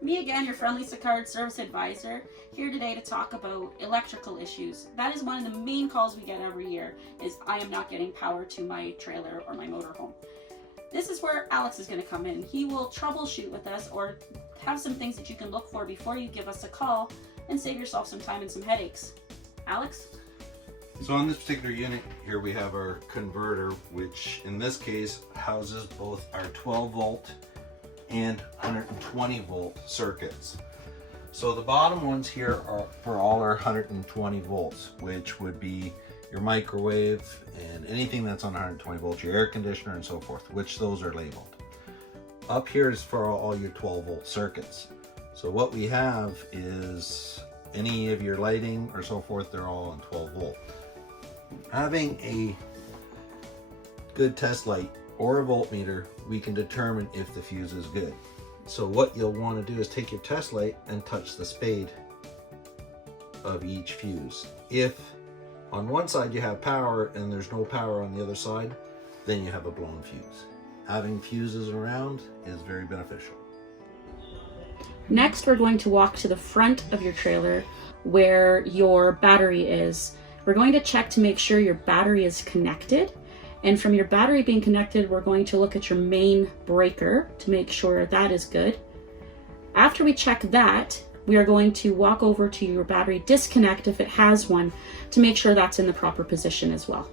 Me again, your friendly Sicard Service Advisor, here today to talk about electrical issues. That is one of the main calls we get every year, is I am not getting power to my trailer or my motorhome. This is where Alex is going to come in. He will troubleshoot with us or have some things that you can look for before you give us a call and save yourself some time and some headaches. Alex? So on this particular unit here we have our converter, which in this case houses both our 12 volt and 120 volt circuits. So the bottom ones here are for all our 120 volts, which would be your microwave and anything that's on 120 volts, your air conditioner and so forth, which those are labeled. Up here is for all your 12 volt circuits. So what we have is any of your lighting or so forth, they're all on 12 volt. Having a good test light or a voltmeter, we can determine if the fuse is good. So what you'll want to do is take your test light and touch the spade of each fuse. If on one side you have power and there's no power on the other side, then you have a blown fuse. Having fuses around is very beneficial. Next, we're going to walk to the front of your trailer where your battery is. We're going to check to make sure your battery is connected. And from your battery being connected, we're going to look at your main breaker to make sure that is good. After we check that, we are going to walk over to your battery disconnect if it has one to make sure that's in the proper position as well.